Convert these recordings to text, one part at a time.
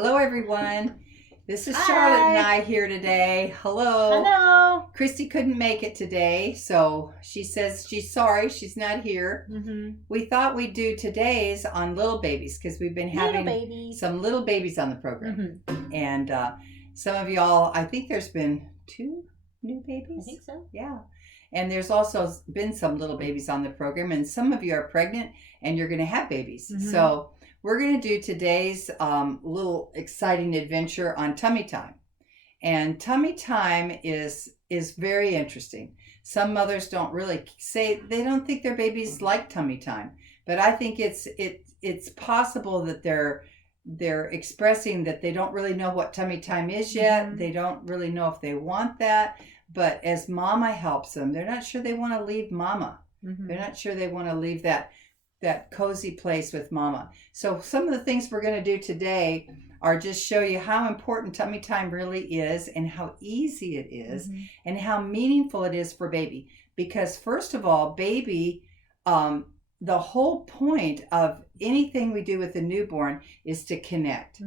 Hello, everyone. This is Charlotte and I here today. Hello. Hello. Christy couldn't make it today, so she says she's sorry she's not here. We thought we'd do today's on little babies because we've been having some little babies on the program. And some of y'all, I think there's been 2 new babies. I think so. Yeah. And there's also been some little babies on the program, and some of you are pregnant and you're going to have babies. So we're going to do today's little exciting adventure on tummy time. And tummy time is very interesting. Some mothers don't really say, they don't think their babies like tummy time, but I think it's possible that they're expressing that they don't really know what tummy time is yet. They don't really know if they want that. But as mama helps them, they're not sure they want to leave mama. They're not sure they want to leave that cozy place with mama. So some of the things we're going to do today are just show you how important tummy time really is and how easy it is and how meaningful it is for baby. Because first of all, baby, the whole point of anything we do with the newborn is to connect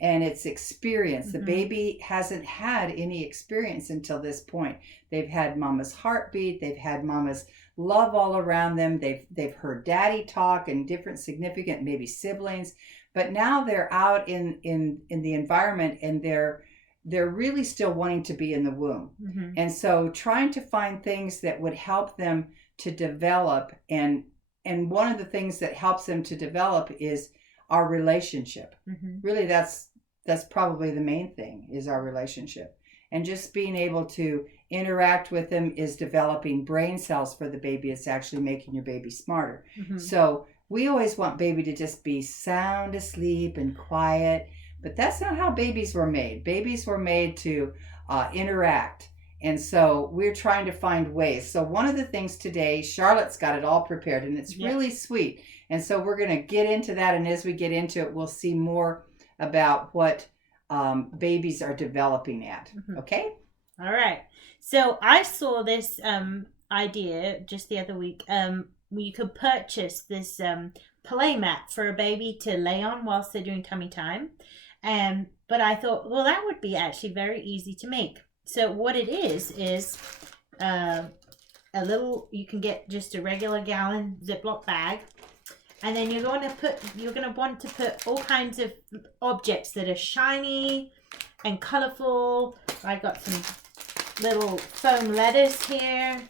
and it's experience. The baby hasn't had any experience until this point. They've had mama's heartbeat. They've had mama's love all around them. They've heard daddy talk and different significant maybe siblings, but now they're out in the environment and they're really still wanting to be in the womb. And so trying to find things that would help them to develop, and one of the things that helps them to develop is our relationship. Really, that's probably the main thing, is our relationship. And just being able to interact with them is developing brain cells for the baby. It's actually making your baby smarter. So we always want baby to just be sound asleep and quiet, but that's not how babies were made. Babies were made to interact. And so we're trying to find ways. So one of the things today, Charlotte's got it all prepared, and it's really sweet. And so we're going to get into that. And as we get into it, we'll see more about what babies are developing at. Okay? All right. So I saw this idea just the other week. You could purchase this play mat for a baby to lay on whilst they're doing tummy time. But I thought, well, that would be actually very easy to make. So what it is a little, you can get just a regular gallon Ziploc bag. And then you're going to want to put all kinds of objects that are shiny and colorful. I got some little foam letters here,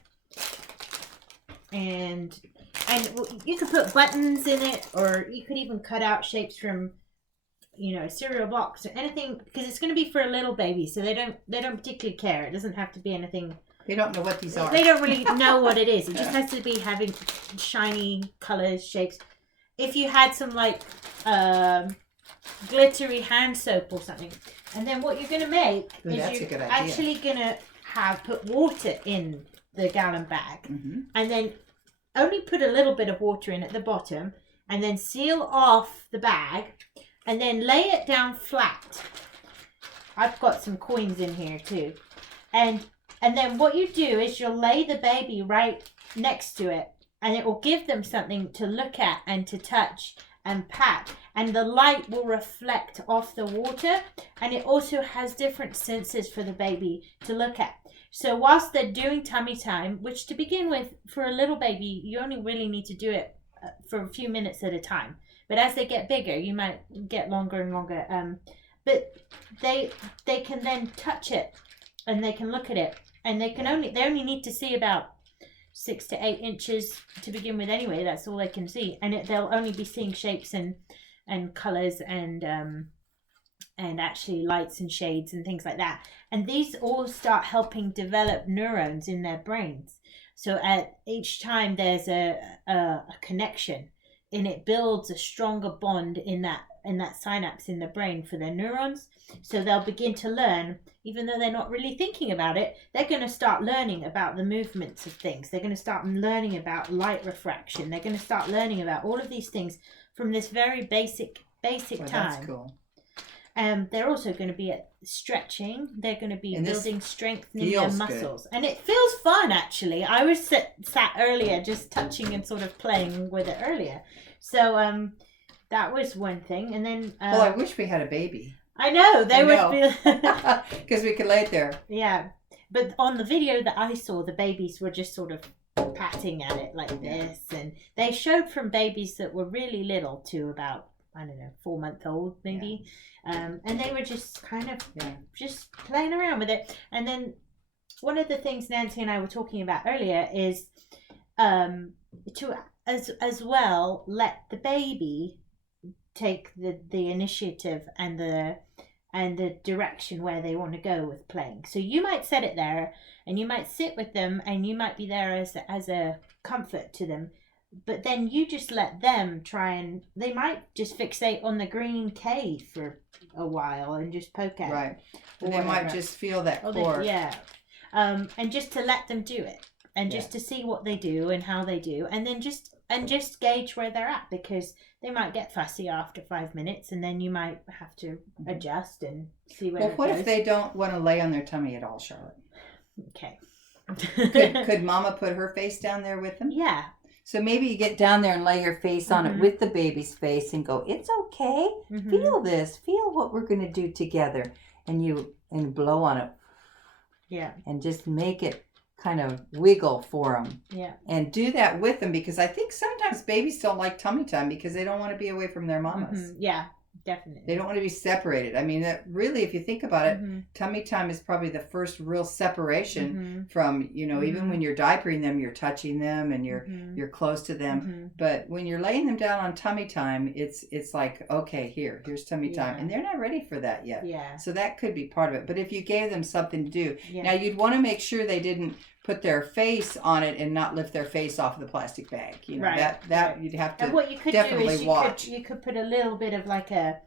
and you could put buttons in it, or you could even cut out shapes from a cereal box or anything, because it's going to be for a little baby, so they don't particularly care. It doesn't have to be anything. They don't know what these are. They don't really know what it is. It just has to be having shiny colors, shapes. If you had some like glittery hand soap or something, and then what you're going to make is you're actually going to put water in the gallon bag, and then only put a little bit of water in at the bottom, and then seal off the bag, and then lay it down flat. I've got some coins in here too, and then what you do is you'll lay the baby right next to it, and it will give them something to look at and to touch and pat, and the light will reflect off the water, and it also has different senses for the baby to look at. So whilst they're doing tummy time, which to begin with for a little baby you only really need to do it for a few minutes at a time, but as they get bigger you might get longer and longer, but they can then touch it and they can look at it, and they only need to see about 6 to 8 inches to begin with anyway. That's all they can see, and they'll only be seeing shapes and colors and actually lights and shades and things like that. And these all start helping develop neurons in their brains. So at each time there's a connection, and it builds a stronger bond in that synapse in the brain for their neurons. So they'll begin to learn, even though they're not really thinking about it, they're going to start learning about the movements of things. They're going to start learning about light refraction. They're going to start learning about all of these things from this very basic time. That's cool. They're also going to be stretching. They're going to be building, strengthening their muscles. Good. And it feels fun, actually. I was sat earlier just touching and sort of playing with it earlier. So that was one thing. And then... well, I wish we had a baby. I know they would be because we could lay it there. Yeah, but on the video that I saw, the babies were just sort of patting at it like this, and they showed from babies that were really little to about, I don't know, 4-month-old maybe, and they were just kind of just playing around with it. And then one of the things Nancy and I were talking about earlier is to as well let the baby take the initiative and the direction where they want to go with playing. So you might set it there and you might sit with them and you might be there as a comfort to them, but then you just let them try, and they might just fixate on the green K for a while and just poke at it. And they might just feel that core. And just to let them do it and just to see what they do and how they do, and then just gauge where they're at, because they might get fussy after 5 minutes and then you might have to adjust and see where what if they don't want to lay on their tummy at all, Charlotte? Okay. could Mama put her face down there with them? Yeah. So maybe you get down there and lay your face on it with the baby's face and go, it's okay. Feel this. Feel what we're going to do together. And blow on it. Yeah. And just make it kind of wiggle for them. Yeah. And do that with them, because I think sometimes babies don't like tummy time because they don't want to be away from their mamas. Yeah, definitely. They don't want to be separated. I mean, that really, if you think about it, tummy time is probably the first real separation from, even when you're diapering them, you're touching them and you're close to them. But when you're laying them down on tummy time, it's like, okay, here's tummy time. And they're not ready for that yet. Yeah. So that could be part of it. But if you gave them something to do, now you'd want to make sure they didn't put their face on it and not lift their face off of the plastic bag. That you'd have to. And what you could definitely do is watch. You could put a little bit of like a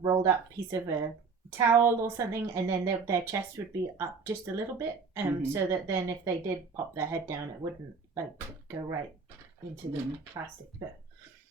rolled up piece of a towel or something, and then their chest would be up just a little bit, so that then if they did pop their head down, it wouldn't like go right into the plastic.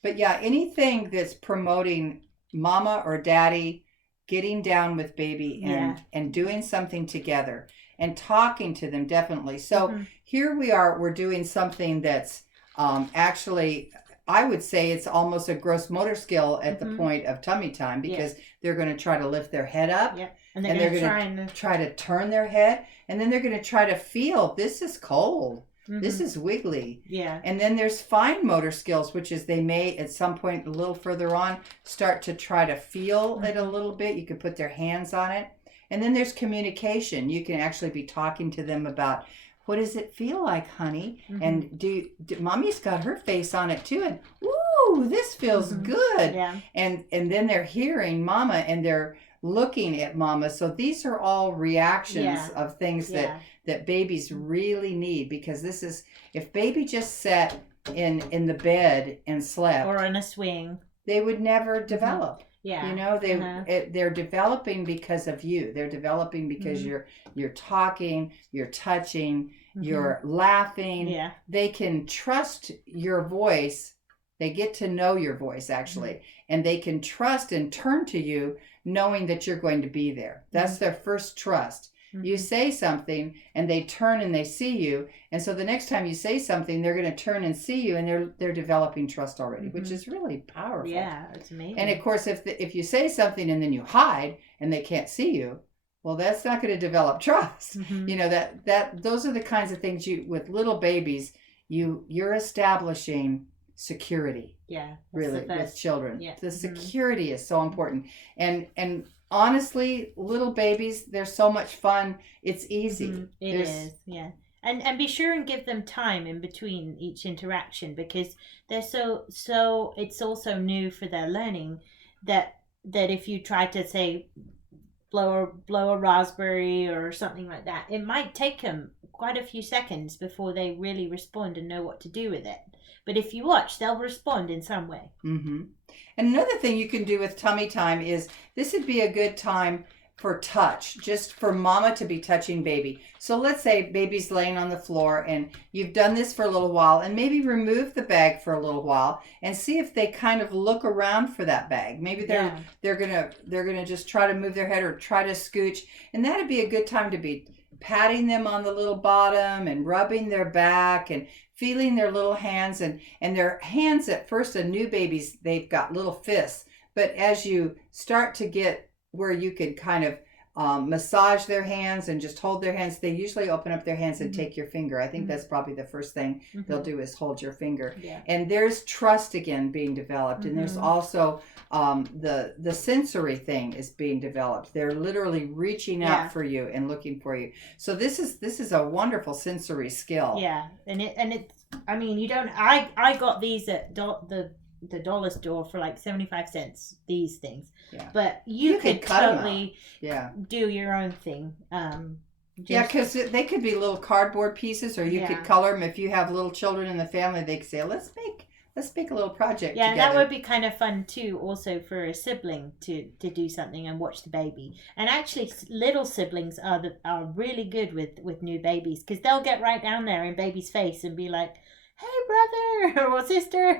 But yeah, anything that's promoting mama or daddy getting down with baby and doing something together and talking to them, definitely. So here we are, we're doing something that's actually, I would say it's almost a gross motor skill at the point of tummy time, because they're going to try to lift their head up, and they're going to try to turn their head, and then they're going to try to feel, this is cold, this is wiggly. And then there's fine motor skills, which is they may at some point a little further on start to try to feel it a little bit. You could put their hands on it. And then there's communication. You can actually be talking to them about, what does it feel like, honey? And do mommy's got her face on it too, and ooh, this feels good. And then they're hearing mama and they're looking at mama. So these are all reactions of things that babies really need, because this is, if baby just sat in the bed and slept or in a swing, they would never develop. They're developing because of you. They're developing because you're talking, you're touching, you're laughing. They can trust your voice. They get to know your voice, actually, and they can trust and turn to you knowing that you're going to be there. That's their first trust. You say something and they turn and they see you, and so the next time you say something, they're going to turn and see you, and they're developing trust already, which is really powerful. Yeah, it's amazing. And of course, if you say something and then you hide and they can't see you, well, that's not going to develop trust. That those are the kinds of things with little babies, you're establishing security. Really, with children. The security is so important, and honestly, little babies, they're so much fun. It's easy. It is. And be sure and give them time in between each interaction, because they're so it's also new for their learning that if you try to say blow a raspberry or something like that, it might take them quite a few seconds before they really respond and know what to do with it. But if you watch, they'll respond in some way. And another thing you can do with tummy time is, this would be a good time for touch, just for mama to be touching baby. So let's say baby's laying on the floor and you've done this for a little while, and maybe remove the bag for a little while and see if they kind of look around for that bag. Maybe they're gonna just try to move their head or try to scooch, and that'd be a good time to be patting them on the little bottom and rubbing their back and feeling their little hands, and their hands at first, a new babies, they've got little fists, But as you start to get where you could kind of massage their hands and just hold their hands, they usually open up their hands and take your finger. I think that's probably the first thing they'll do is hold your finger. Yeah. And there's trust again being developed, and there's also the sensory thing is being developed. They're literally reaching out for you and looking for you. So this is a wonderful sensory skill. Yeah, and it's I mean, you don't. I got these at the dollar store for like 75 cents. These things, but you could totally do your own thing. Because they could be little cardboard pieces, or you could color them. If you have little children in the family, they could say, let's make a little project together. And that would be kind of fun too, also for a sibling to do something and watch the baby. And actually, little siblings are really good with new babies, because they'll get right down there in baby's face and be like, hey, brother or sister,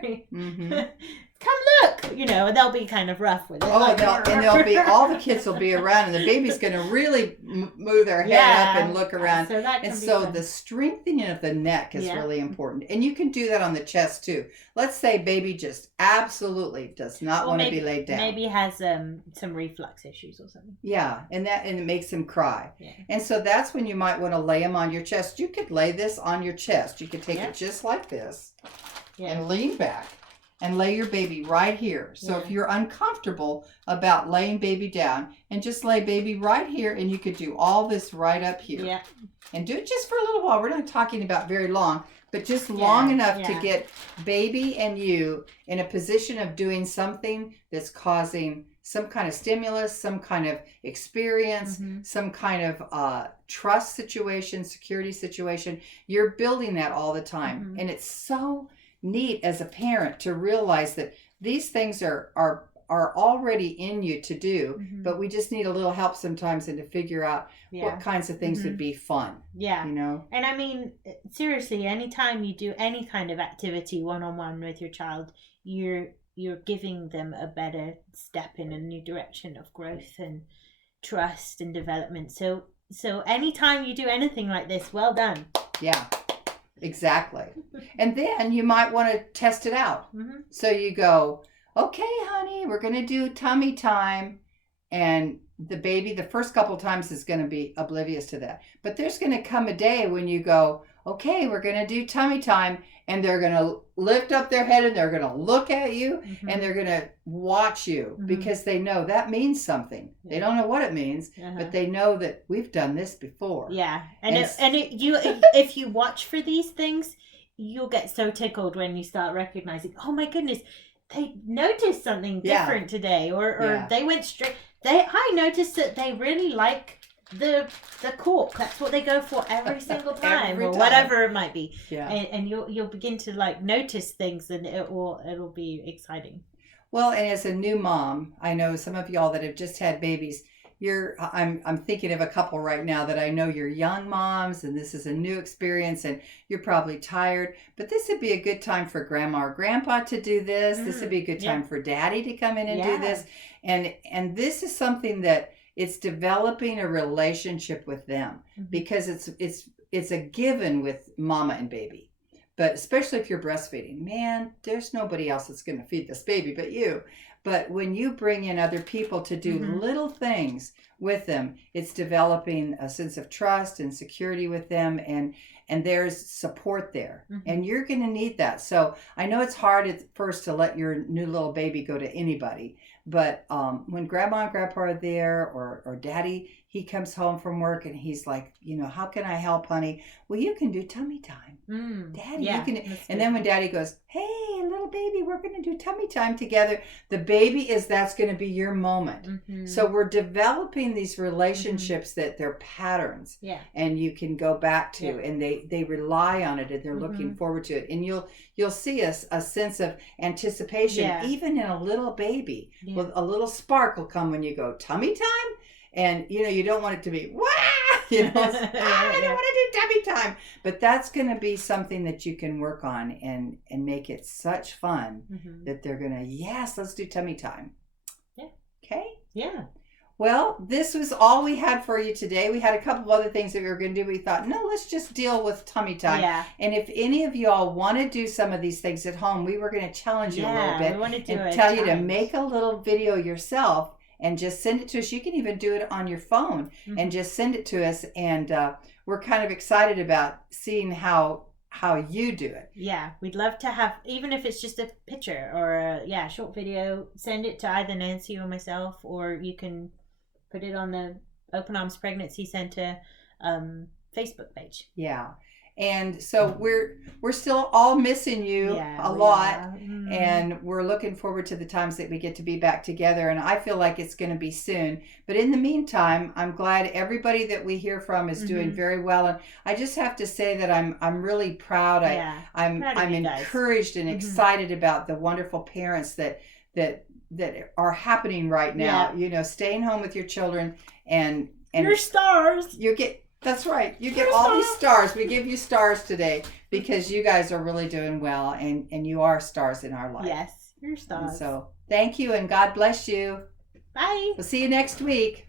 come look, and they'll be kind of rough with it. Oh, and they'll be, all the kids will be around, and the baby's going to really move their head up and look around. So that can be fun. The strengthening of the neck is really important. And you can do that on the chest too. Let's say baby just absolutely does not want to be laid down. Maybe has some reflux issues or something. Yeah, and it makes him cry. Yeah. And so that's when you might want to lay him on your chest. You could lay this on your chest. You could take it just like this and lean back. And lay your baby right here. So if you're uncomfortable about laying baby down, and just lay baby right here, and you could do all this right up here. Yeah. And do it just for a little while. We're not talking about very long, but just long enough to get baby and you in a position of doing something that's causing some kind of stimulus, some kind of experience, some kind of trust situation, security situation. You're building that all the time. And it's so neat as a parent to realize that these things are already in you to do, but we just need a little help sometimes and to figure out what kinds of things would be fun. Yeah. And I mean, seriously, anytime you do any kind of activity one-on-one with your child, you're giving them a better step in a new direction of growth and trust and development. So anytime you do anything like this, well done. Yeah. Exactly. And then you might want to test it out. So you go, okay, honey, we're going to do tummy time. And the baby, the first couple times, is going to be oblivious to that. But there's going to come a day when you go, okay, we're going to do tummy time. And they're going to lift up their head and they're going to look at you and they're going to watch you because they know that means something. They don't know what it means, but they know that we've done this before. Yeah. If you watch for these things, you'll get so tickled when you start recognizing, oh my goodness, they noticed something different today, or they went straight. I noticed that they really like the cork. That's what they go for every single time, or whatever it might be. Yeah. And you'll begin to like notice things, and it'll be exciting. Well, and as a new mom, I know some of y'all that have just had babies. I'm thinking of a couple right now that I know you're young moms, and this is a new experience, and you're probably tired. But this would be a good time for grandma or grandpa to do this. This would be a good time for daddy to come in and do this. And this is something that it's developing a relationship with them because it's a given with mama and baby. But especially if you're breastfeeding, man, there's nobody else that's going to feed this baby but you. But when you bring in other people to do little things with them, it's developing a sense of trust and security with them, and there's support there. And you're going to need that. So I know it's hard at first to let your new little baby go to anybody, but when grandma and grandpa are there, or daddy, he comes home from work and he's like, how can I help, honey? Well, you can do tummy time. Daddy, you can. And then when daddy goes, hey, little baby, we're going to do tummy time together. The baby that's going to be your moment. So we're developing these relationships that they're patterns. Yeah. And you can go back to, and they rely on it, and they're looking forward to it. And you'll see a sense of anticipation, even in a little baby. Well, a little spark will come when you go tummy time. And, you don't want it to be, wah! I don't want to do tummy time. But that's going to be something that you can work on and make it such fun that they're going to, yes, let's do tummy time. Yeah. Okay? Yeah. Well, this was all we had for you today. We had a couple of other things that we were going to do. We thought, no, let's just deal with tummy time. Yeah. And if any of y'all want to do some of these things at home, we were going to challenge you a little bit we want to do and tell you to make a little video yourself and just send it to us. You can even do it on your phone and just send it to us. And we're kind of excited about seeing how you do it. Yeah, we'd love to have, even if it's just a picture or a short video, send it to either Nancy or myself, or you can put it on the Open Arms Pregnancy Center Facebook page. Yeah. And so we're still all missing you a lot, and we're looking forward to the times that we get to be back together, and I feel like it's going to be soon. But in the meantime, I'm glad everybody that we hear from is doing very well, and I just have to say that I'm really proud. I'm encouraged and excited about the wonderful parents that are happening right now. You know, staying home with your children and you're stars. That's right. You get all these stars. We give you stars today because you guys are really doing well, and you are stars in our life. Yes, you're stars. And so thank you, and God bless you. Bye. We'll see you next week.